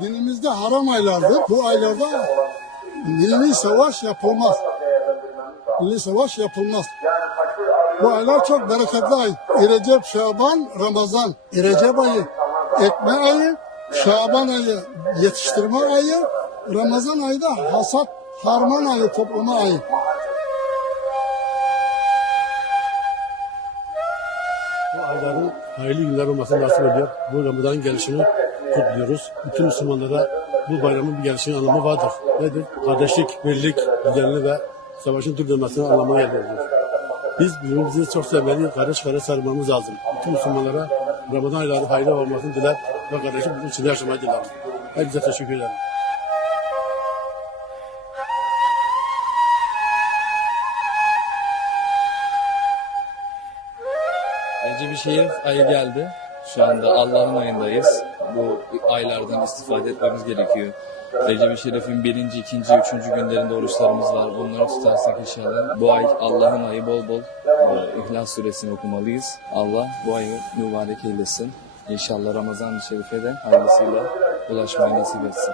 dinimizde haram aylardır. Bu aylarda milli savaş yapılmaz. Milli savaş yapılmaz. Bu aylar çok bereketli ay. Recep, Şaban, Ramazan. Recep ayı ekme ayı, Şaban ayı yetiştirme ayı, Ramazan ayı da hasat harman ayı, toplama ayı. Bu ayların hayırlı günler olmasını nasip ediyor. Bu Ramazan gelişini kutluyoruz. Bütün Müslümanlara bu bayramın bir gelişinin anlamı vardır. Nedir? Kardeşlik, birlik, düzenli ve savaşın durdurulmasının anlamına geliyor. Biz birbirimizi çok sevmeli, kardeş kardeş sarılmamız lazım. Bütün Müslümanlara Ramazan aylarının hayırlı olmasını diler ve kardeşlik bizim içinde yaşamayı dilerim. Herkese teşekkür ederim. Recep-i Şerif ayı geldi. Şu anda Allah'ın ayındayız. Bu aylardan istifade etmemiz gerekiyor. Recep-i Şerif'in birinci, ikinci, üçüncü günlerinde oruçlarımız var. Bunları tutarsak inşallah bu ay Allah'ın ayı bol bol e, İhlas suresini okumalıyız. Allah bu ayı mübarek eylesin. İnşallah Ramazan-ı Şerif'e de hayırlısıyla ulaşmayı nasip etsin.